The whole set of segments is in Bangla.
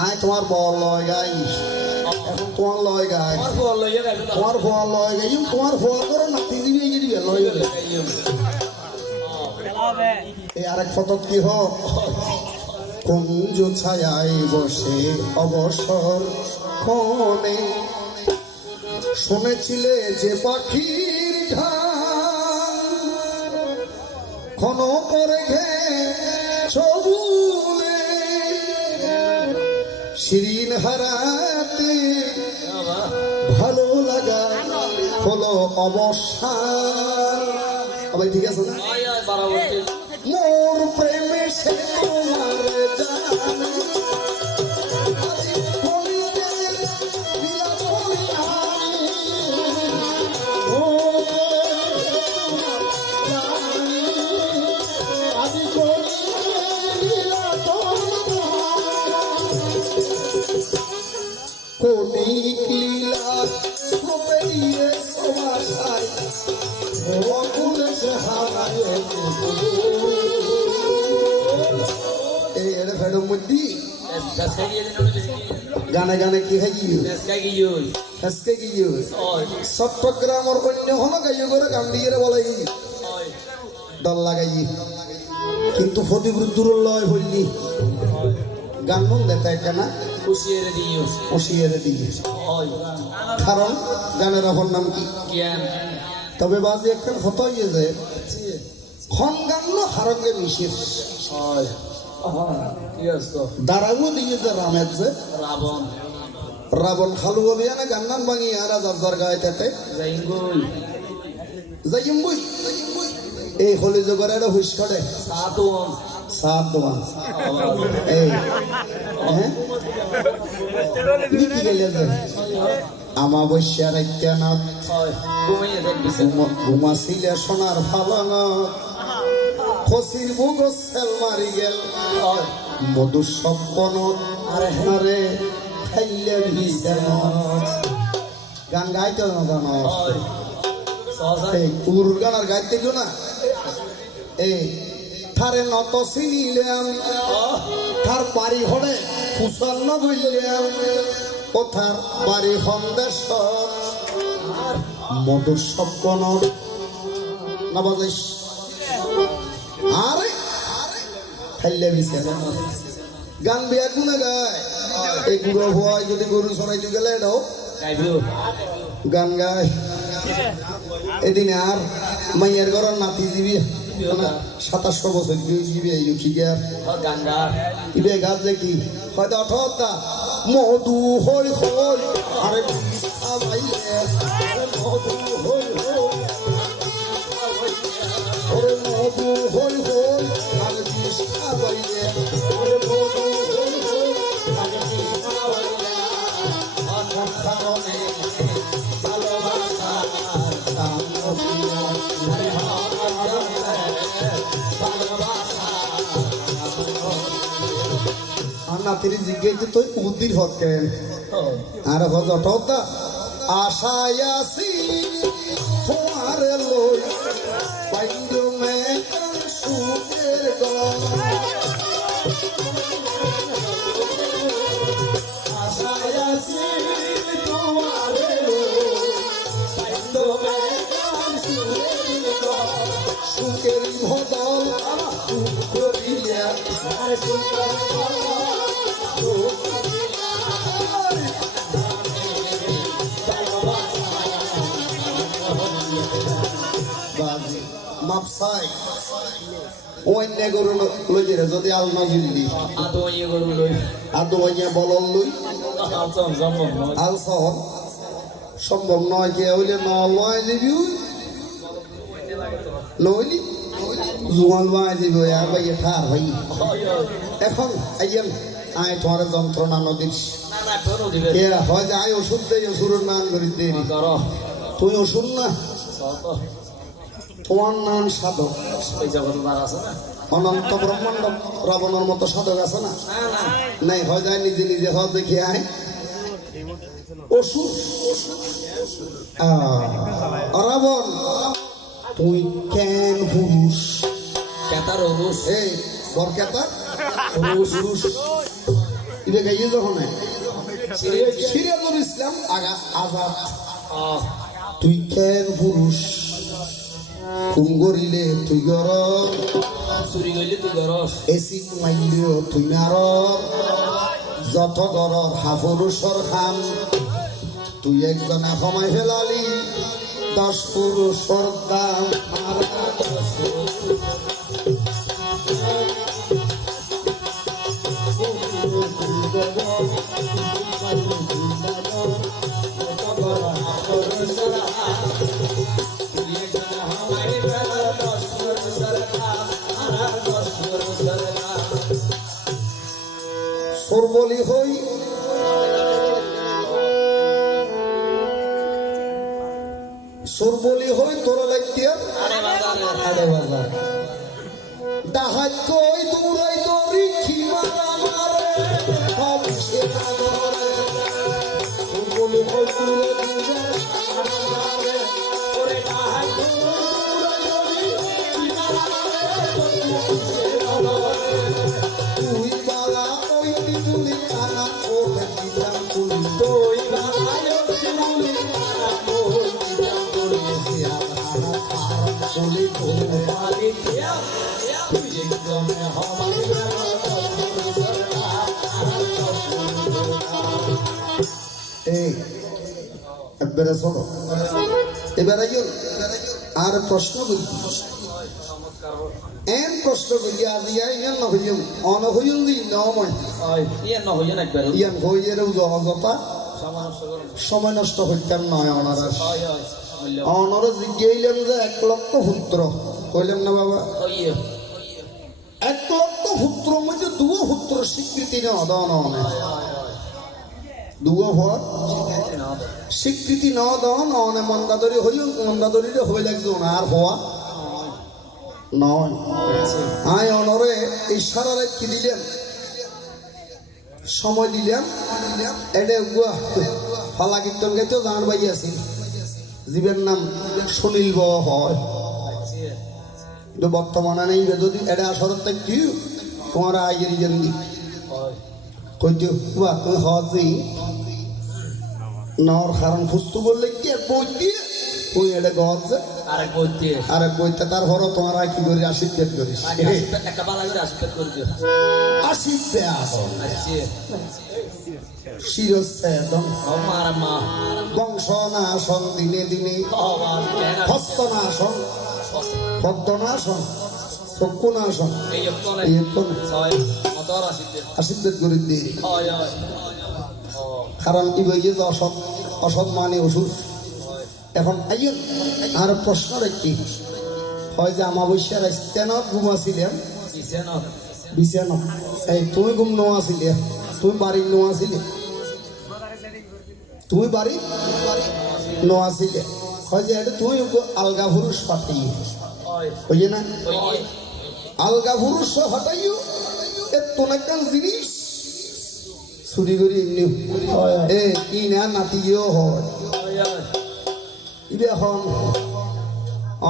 আয় তোমার বল লয় গাই এখন তোমার লয় গাই তোমার ফল লয় গাই তোমার ফল করে নাতি দিবি এই দিবি লয় এই আরেক ফটো কি হোক কুঞ্জ ছায়ায় বসে অবসর ক্ষণে শুনেছিলে যে পাখির ঢাক ক্ষণ করে ঘে সবুলে শিরিন হারাতে ভালো লাগা হলো অবসান সবাই ঠিক আছে না মোর প্রেমে সে তোমার জানে কনিক লীলা সুপেরিয়ে সমাসায় অকুলে সে হারায় এই এর ফেডম মধ্যে গানে গানে কি হাইও আজকে কি চট্টগ্রামের অন্য হলো গাইয়ে করে গান দিয়ে বলে দল লাগাই কিন্তু ফতিবৃদ্ধুর লয় হইলি গান মন দেখায় কেনা হুঁশিয়ারে দিয়ে কারণ গানের অপর নাম কি তবে বাজি একটা ফটো ইয়ে যায় খন গান হারঙ্গে মিশির দাঁড়াবো দিয়ে যে রামের যে রাবণ খালু অভিযানে গান নাম ভাঙি আর যার গায়ে তাতে যাইম বই এই হলি জগরে হুইস করে সাত দোয়ান এই হ্যাঁ কি গেলে আমাবস্যা রাত্যানাথ ঘুমাছিলে সোনার ফালানত খসির বুক সেল মারি গেল মধুর স্বপ্নত আরে খাইলে বিছানত গান গাইতে না জানো এই উরুর গান আর গাইতে গো না এই থারে নত চিনিলাম থার বাড়ি হলে ফুসন্ন বললাম কোথার বাড়ি সন্দেশ মধুর স্বপ্ন না বাজাইস আরে খাইলে বিছানা গান বিয়া গুনে গায় এই গুঁড়ো হওয়ায় যদি গরু সরাইতে গেলে এটাও গান গায় এদিনে আর মাইয়ার ঘরের নাতি দিবি 2700 বছর দিবি এই লুকিয়ার ইবে গাছ দেখি হয়তো অঠতা মধু হই হই আরে বাইলে মধু হই হই ওরে মধু হই হই আরে বিষ্ঠা বাইলে ওরে মধু হই হই আরে বিষ্ঠা বাইলে আমার কারণে ভালোবাসা তাম নাতির জিজ্ঞেস তুই বুদ্ধির হক কেন আর হজটা আশায় আছি তোমার লই বাইন্দ মে সুখের আশায় আছি তোমার সুখের ভদল করিয়া মাপসাই অন্য গরু লই যে যদি আল না জুলি আদোয়া বলল লই আল সহর সম্ভব নয় কে হইলে নয় যাবি নইলি জুয়ান বাই যাবি আর ভাই ঠার ভাই এখন আইয়েন আয় তোমার যন্ত্রণা নদীর হয় যে আয় ওষুধ দেয় ওষুধের নাম করি দেরি তুই ওষুধ না তোমার নাম সাধক অনন্ত ব্রহ্মাণ্ড রাবণের মতো সাধক আছে না নাই হয় যায় নিজে নিজে হয় দেখি আয় ওষুধ রাবণ তুই কেন পুরুষ কেতার পুরুষ এই বর কেতার পুরুষ ইবে গাইয়ে যখন সিরাজুল ইসলাম আগা আজাদ তুই কেন পুরুষ খুন করিলে তুই গর চুরি করলে তুই গরস এসি মাইলেও তুই মার যত গরর হাফুরুষর খান তুই একজনে সময় ফেলালি 10 পুরুষর দাম সর্বলি হই সর্বলি হই তোরা লাগিয়া আরে বাবা ডাহাত কই দৌড়াই দড়ি খিমারা মারে সব সেরা ধরে সর্বলি হই তোরা দৌড়াই ওরে ডাহাত দৌড়াই দড়ি খিমারা মারে সব সেরা ধরে তুই বালা ওই তুলি কানা ও বেটিটা তুই তুই বালা ওই তুলি কানা ও বেটিটা তুই সিয়া কানা কার তুলি তুই বালি কিয়া তুই একদম হমাই এই একবারে শোনো এবারে আর প্রশ্ন বলি এন প্রশ্ন বলি আজ ইয়ান না হইম অন হইম দি নময় ইয়ান না হইয়া একবার ইয়ান হইয়ের অযথা সময় নষ্ট হইতাম নয় অনার অনর জিজ্ঞাইলাম যে 1 লক্ষ পুত্র কইলাম না বাবা 1 লক্ষ পুত্র মধ্যে 2 পুত্র স্বীকৃতি না দান অনে 2 হওয়ার স্বীকৃতি না দান অনে মন্দাদরি হইল মন্দাদরিরে হইল একজন আর হওয়া নয় আয় অনরে ইশারারে কি দিলেন সময় দিলাম এটা ফালা কীর্তন গাইতে জানার বাই আছে জীবের নাম সুনীল বাবা হয় কিন্তু বর্তমানে নেই যদি এটা আসরত কি তোমার আইয়ের জন্দি কইতে বাহ তুমি হজি নর কারণ ফুস্তু বললে কি আর বই দিয়ে ওই এটা গজ আরেক বইতে তারপরও তোমার কি করি আশীর্বাদ করিস বংশ না আসন দিনে দিনে হস্ত না আসন পদ্ম না আসন চক্ষু না আসন আশীর্বাদ করি দিই কারণ কি বইয়ে যে অসৎ অসৎ মানে ওষুধ এখন আইন আর প্রশ্ন রাখি হয় যে আমাবস্যার স্টেনত ঘুমাছিলেন বিছানত এই তুমি ঘুম নোয়াছিলে তুমি বাড়ি নোয়াছিলে তুমি বাড়ি নোয়াছিলে হয় যে এটা তুমি আলগা পুরুষ হটাই হইয়ে না আলগা পুরুষ হটাইও এত নাকান জিনিস চুরি করি এমনি এ কি না নাতিও হয় এখন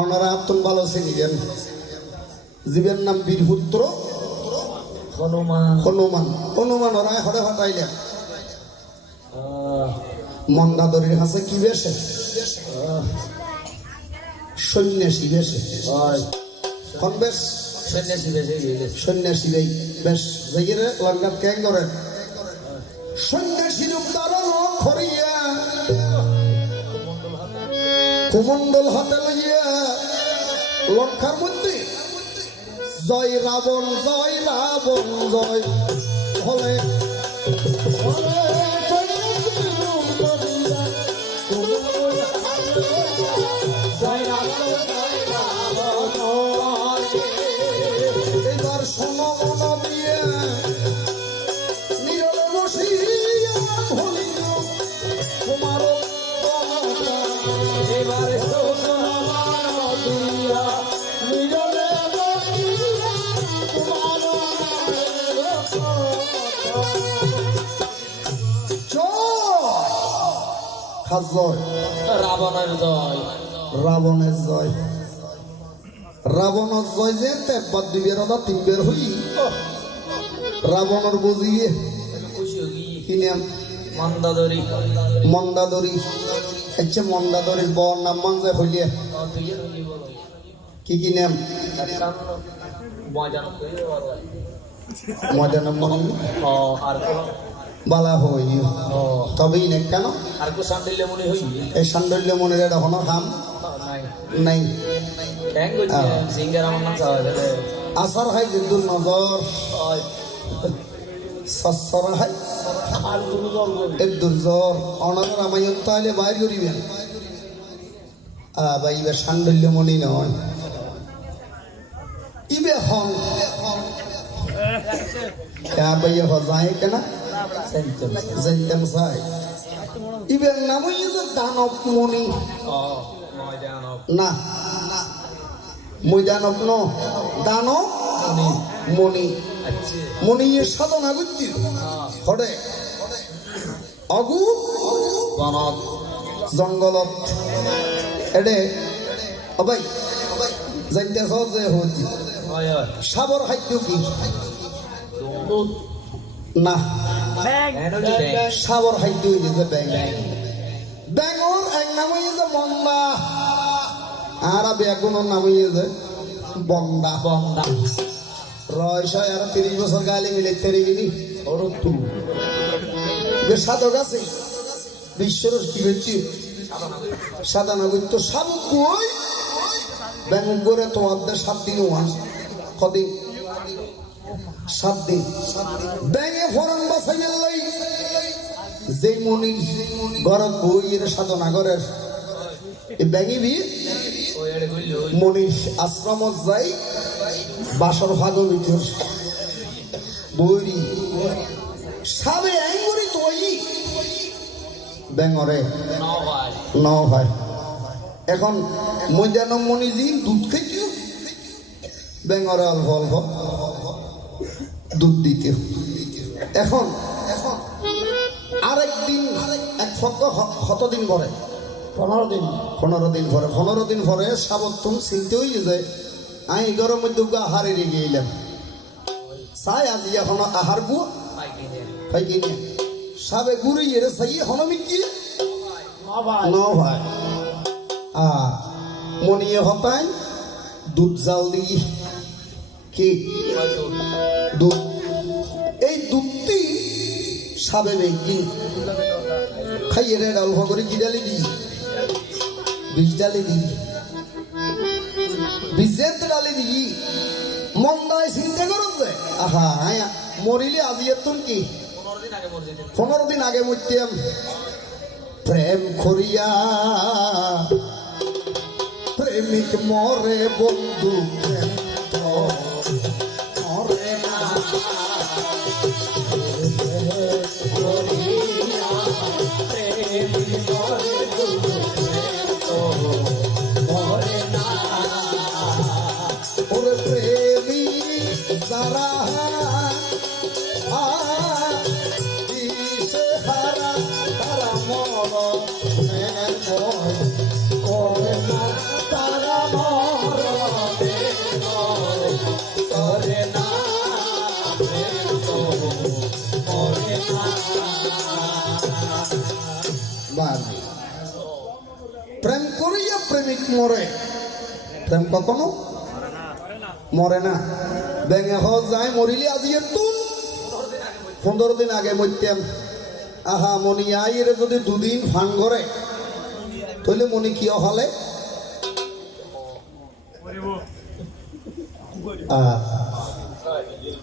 অনারা আত্মন ভালো চিনিলেন জীবের নাম বীরপুত্র হনুমান হনুমান ওরা হরে হটাইলেন মন্দাদরির কাছে কি বেশে সন্ন্যাসী বেশে কোন বেশ সন্ন্যাসী বেশ যাইরে লঙ্কাত ক্যাং করেন সন্ন্যাসী রূপ ধারণ করিয়া কুমন্ডল হাতে লইয়া লঙ্কার মধ্যে জয় রাবণ জয় হলে এবার শোনো মন দিয়ে নীরবে বসিয়া ভুলিল তোমার এবারে রাবণের জয় রাবণের জয় যে একবার 2 বের 3 বের হই রাবণের বুঝিয়ে কি নাম মন্দাদরি মন্দাদরি আচ্ছা মন্দাদরির বর নাম মানজে হইলে দুইজন হইলি বলো কি নাম ময়দান মজা নাম মন ও আর কোন বালা হই ও তবেই না কেন আর কো সান্ডিলে মনে হই এই সান্ডল্য মনের এখনো খাম নাই নাই ট্যাং গজি সিঙ্গার আমার নাম সাওয়া আসার হাই জিদ্দুল নজর ওই সসর হাই আর দুরু জল এর দুর্জর অনাদর আমায়ন তাহলে বাইর করিবেন ভাই এবার সান্ডল্য মনি নয় ইবে হন ভাইয়া হজায় কেনা জানতাম সাই ইবের নামই যে দানব মনি ও ময়দান না ময়দানব ন দানব মনি আচ্ছা মনির সাধনা করছি হরে অগু বনত জঙ্গলত এডে অবাই জানতে সহজে হচ্ছি হয় হয় সাবর খাদ্য কি না এনার্জি ব্যাংক সাবর খাদ্য হয়েছে ব্যাং ব্যাঙর এক নাম হয়েছে বন্দা আর বেগুনের নাম হয়েছে বন্দা বন্দা রয়সা আর 30 বছর গালি মিলে তেরে গেলি ওর তু সাধক আছে বিশ্বর কি হচ্ছে সাধনা করতো সাবুক বই ব্যাঙ করে তোমাদের 7 দিন ওয়ান কদিন 7 দিন ব্যাঙে ফরন বাসাইয়ের লাই যে মনি ঘরত বইয়ের সাধনা করে এই ব্যাঙি বি ওই এড়ে গইল মনির আশ্রমত যাই বাসর ভাগর ভিতর বইরি সাবে আইঙ্গরি তোই ব্যাঙরে না ভাই ন ভাই এখন মধ্যাহ্ন মনিজি দুধ খাইছিও ব্যাঙরে অল্প অল্প দুধ দিতে এখন আরেকদিন এক ফক্ক কতদিন পরে 15 দিন পরে 15 দিন পরে সাবত্তম চিনতে হয়ে যায় আমি ঘরের মধ্যে আহারে রেগে এলাম চাই আজি এখন আহার গু ভাই কি সাবে গুড়ি এর চাই এখন আমি কি ন ভাই মনিয়ে হতাই দুধ জাল দি কি দুধ এই দুধটি সাবে বেগি খাইয়ে রে অল্প করে কি ডালি দি বীজ ডালি দি বীজের ডালি দি মন্দায় চিন্তা করুন যে আহা আয়া মরিলে আজি এতুন কি 15 দিন আগে মরতাম প্রেম করিয়া প্রেমিক মরে বন্ধু প্রেম মরে না ওরে প্রেমী সারা হারা তারা মর করে না তারা করে না প্রেম করিয়া প্রেমিক মরে প্রেম কখনো মরে না ব্যাঙে হজ যায় মরিলে আজি তুন 15 দিন আগে মরতাম আহা মনি আইয়ের যদি 2 দিন ফান করে তাহলে মনি কি হলে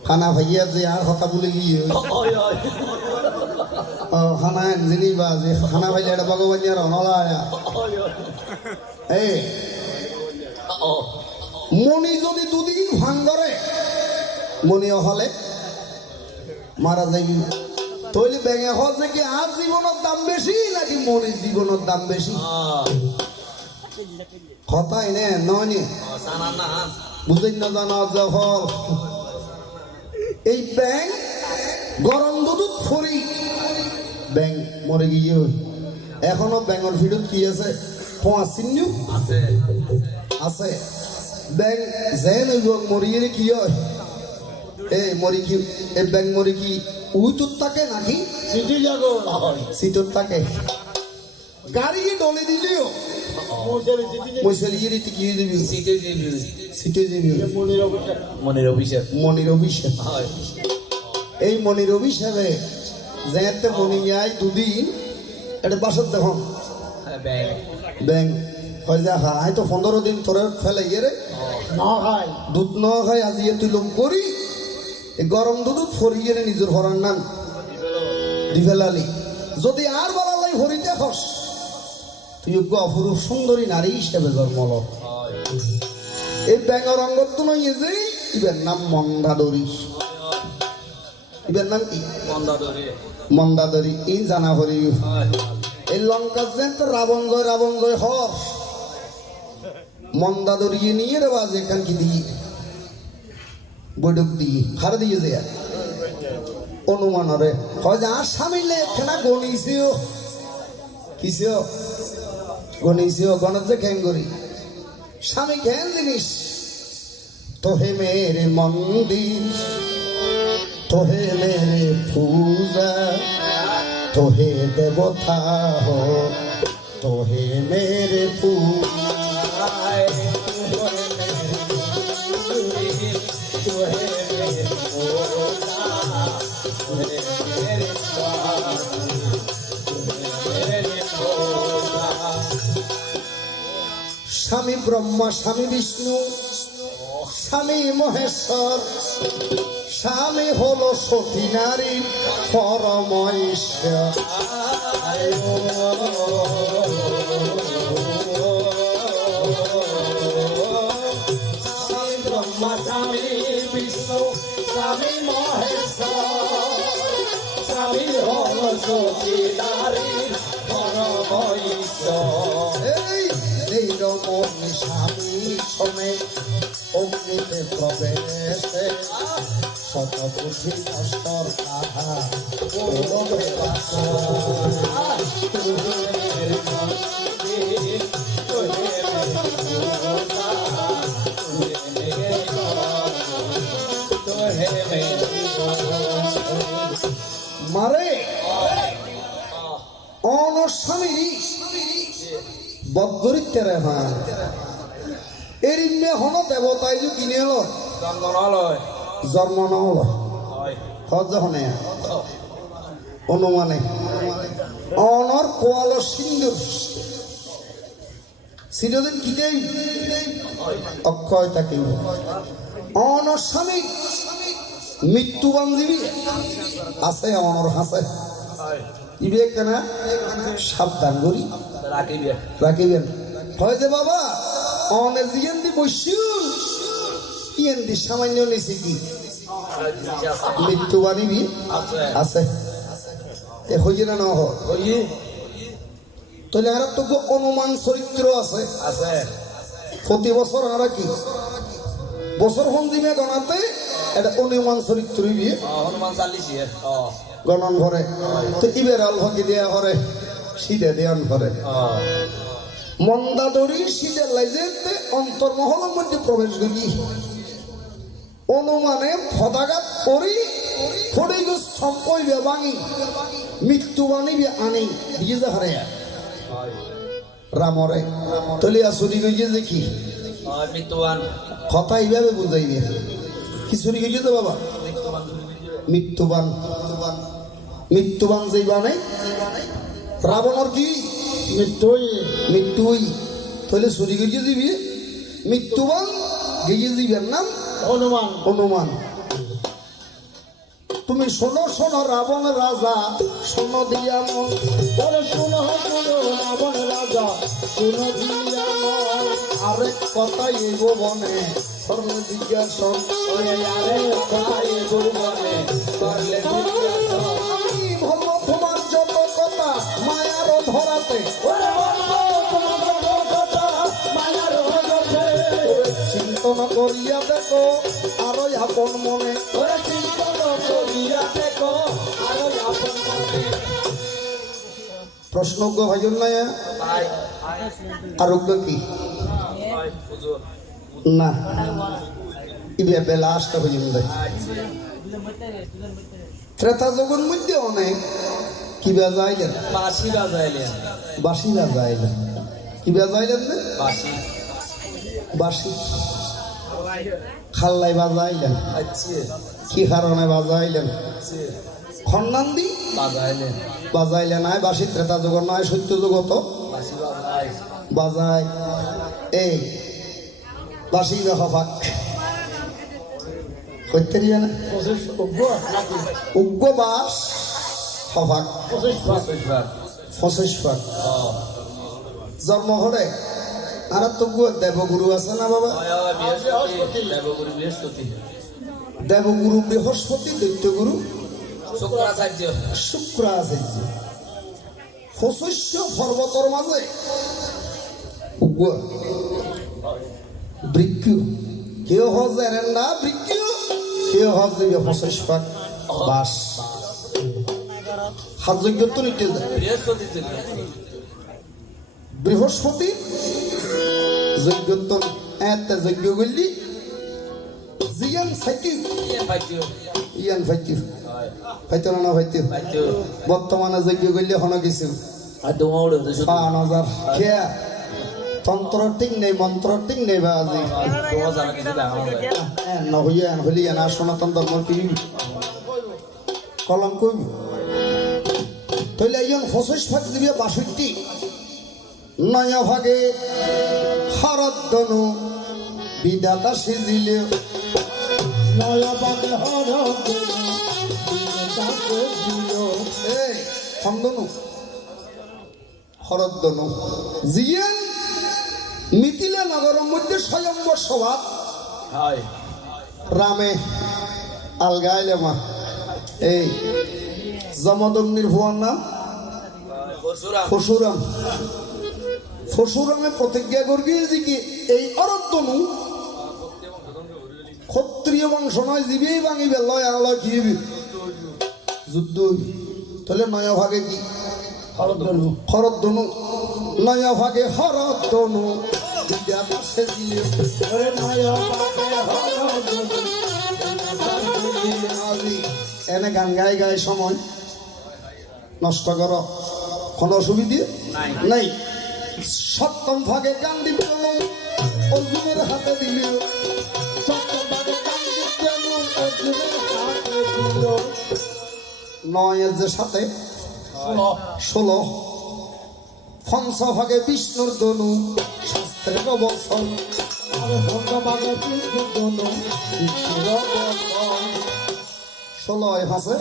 খানা ভাইয়া যে আর কথা বলে গিয়ে খানা জিনি বা যে খানা ভাইয়া এটা ভগবান আর অনলায়া এই মনি যদি 2 দিন ফান করে মনি হলে মারা যাইবি তৈলি ব্যাঙে হজ নাকি আর জীবনের দাম বেশি নাকি মনির জীবনের দাম বেশি কথাই নে নয় নি বুঝেন না জানা জহল এই ব্যাং গরম দুধ ফরি ব্যাং মরে গিয়ে এখনো ব্যাঙর ভিড়ত কি আছে পোয়া চিহ্ন আছে ব্যাং যেন মরিয়ে কি হয় এই মরি কি এই ব্যাং মরি কি উইতুর তাকে নাকি সিটি যাগো সিটুর তাকে গাড়ি ডলে দিলেও মোসের সিটি মৈশালি গিয়ে কি দিবি সিটে দিবি সিটে দিবি মনির অবস্থা মনের অভিষেক মনির অভিষেক হয় এই মনির অভিষেকে যেতে মনি আয় দুদিন এটা বাসত দেখুন ব্যাংক ব্যাংক হয় যা হাই তো 15 দিন তোরে ফেলে গিয়ে রে না খাই দুধ ন খাই আজি তুই লম করি এই গরম দুধ ফরিয়ে নিজের হরার নাম দিফেলালি যদি আর বলালাই হরিতে হস তুই যোগ্য অপরূপ সুন্দরী নারী হিসেবে জন্মল হয় এই ব্যাঙর অঙ্গত্ব নয় যে ইবের নাম মন্দাদরি ইবের নাম কি মন্দাদরে মন্দাদরি এই জানা হরি হয় এই লঙ্কা যে রাবণ জয় হর মন্দাদরি নিয়ে রে বাজ এখান কি দিয়ে বৈঠক দিয়ে হার দিয়ে যে অনুমানরে হয় যে আর স্বামীলে একখানা গণিছিও কিসিও গণিছিও গণত যে খেং করি স্বামী খেন জিনিস তোহে মেরে মন্দির তোহে মেরে পূজা তোহে দেবতা হো তোহে মেরে পূজা স্বামী ব্রহ্মা স্বামী বিষ্ণু স্বামী মহেশ্বর স্বামী হলো সতী নারীর পরম ঈশ্বর স্বামী ব্রহ্মা স্বামী বিষ্ণু স্বামী মহেশ্বর স্বামী হলো সতী নারীর পরম ঈশ্বর এই রকম স্বামী সমেত অগ্নিতে প্রবেশে শতপুথি অস্তর তাহা মারে অনস্বামী বদগরিত্যের হ্যাঁ এর ইন্নে হন দেবতাই যে কিনে হলো চন্দনালয় জন্ম না হলো হয় হজ হনে অনুমানে অনর কোয়ালো সিন্দুর সিন্দুর কিনেই অক্ষয় তাকে অনর স্বামী মৃত্যুবান জীবী আছে অনর হাসে হয় ইবে কেনা সাবধান করি রাখিবে রাখিবেন হয় যে বাবা অনে জিয়েন দি বসুন ইয়েন দি সামান্য নিছি কি মৃত্যু বানিবি আছে আছে এ হইয়ে না না হয় ওই তাহলে আর তো অনুমান চরিত্র আছে আছে প্রতি বছর আমরা কি বছর সন্ধিমে গণাতে এটা অনুমান চরিত্র দিয়ে হনুমান চালিছি গণন করে তো ইবের আল ভাগি দেয়া করে সিদে দেয়ান করে মন্দাদরি শীতের লাইজেতে অন্তর্মহলের মধ্যে প্রবেশ করি অনুমানে ফদাঘাত করি ফড়ে গো সম্পইবে ভাঙি মৃত্যু বানিবে আনি দিয়ে যা হারে রামরে তলিয়া চুরি গিয়ে যে কি মৃত্যুবান কথা এইভাবে বুঝাইবে কি চুরি গিয়ে যে বাবা মৃত্যুবান মৃত্যুবান যেই বানে রাবণর কি মৃত্যুই তাহলে চুরি গিয়ে যাবি মৃত্যুবান গিয়ে যাবির নাম অনুমান অনুমান তুমি শোনো শোনো রাবণ রাজা শোনো দিয়া মন বলে শুনো শুনো রাবণ রাজা শুনো দিয়া মন আরেক কথা এব বনে স্বর্ণ জিজ্ঞাসন আরে কোথায় গুরুবনে করলে কি ভাবো তোমার যত কথা মায়ার ধরাতে ওরে বলো তোমার কথা মায়ার হচ্ছে চিন্তন করিয়া দেখো আরো আপন মনে ওরে চিন্তন করিয়া দেখো আরো আপন মনে প্রশ্নজ্ঞ ভাইজন নাই ভাই আরোগ্য কি ভাই হুজুর না ইবে বেলাস্ট হইম দেয় ত্রেতা যুগের মধ্যে অনেক কি বাজাইলেন বাঁশি বাজাইলেন বাঁশি বাজাইলেন কি বাজাইলেন না বাঁশি বাঁশি খাল্লাই বাজাইলেন আচ্ছা কি কারণে বাজাইলেন খন্নান্দি বাজাইলেন বাজাইলেন আয় বাঁশি ত্রেতা যুগর নয় সত্য যুগত বাঁশি বাজাই বাজায় এই বাঁশি হফাক করতে দিবে না উগ্র বাস হফাক 25 ফাক জন্ম হলে আর তো দেবগুরু আছে না বাবা বৃহস্পতি দেবগুরু বৃহস্পতি দৈত্যগুরু শুক্রাচার্য শুক্রাচার্য 25 পর্বতর মাঝে উগ্র বৃক্ষ কেউ হজ এরেন্ডা বৃক্ষ কেউ হজ দিবে 25 ফাক বাস হাত যজ্ঞ তো নিতে যায় বৃহস্পতি বৃহস্পতি যজ্ঞ এত যজ্ঞ করলি জিয়ান সাইকি ইয়ান ফাইতি ফাইতো না ফাইতি বর্তমানে যজ্ঞ করলি হন কিছু 5000 খেয়া তন্ত্র ঠিক নেই মন্ত্র ঠিক নেই বা আজি নহইয়া হলি না সনাতন ধর্ম কি কলম কই তাহলে একজন 25 ভাগ দিবে 62 নয়া ভাগে হরদনু বিদাতা সিজিলে এই খন্দনু হরদনু জিয়ান মিথিলা নগরের মধ্যে স্বয়ম্বর সভা রামে আলগাইলে মা এই জমদগ্নির ভুয়ার নাম ফসুরাম ফসুরামে প্রতিজ্ঞা করবি যে কি এই অরত্তনু ক্ষত্রিয় বংশ নয় জীবেই ভাঙিবে লয় আলয় কি যুদ্ধ তাহলে নয় ভাগে কি হরদনু নয় ভাগে হরদনু এনে গান গাই গাই সময় নষ্ট কর কোন অসুবিধে নাই সপ্তম ভাগে গান দিল অর্জুনের হাতে দিল নয়ের যে সাথে 16 পঞ্চ ভাগে বিষ্ণুর দনু শাস্ত্রের বচন 16 আছে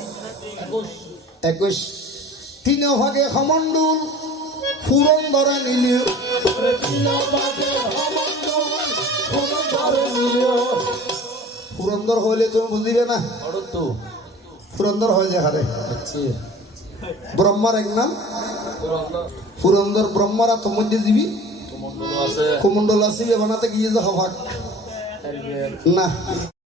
21 তিন ভাগে সমণ্ডল ফুরন ধরে নিল পুরন্দর হইলে তুমি বুঝিবে না পুরন্দর হয় যে হারে ব্রহ্মার এক নাম পুরন্দর ব্রহ্মারা তো মধ্যে জীবী কুমন্ডল আসিবে বানাতে গিয়ে যা হবাক না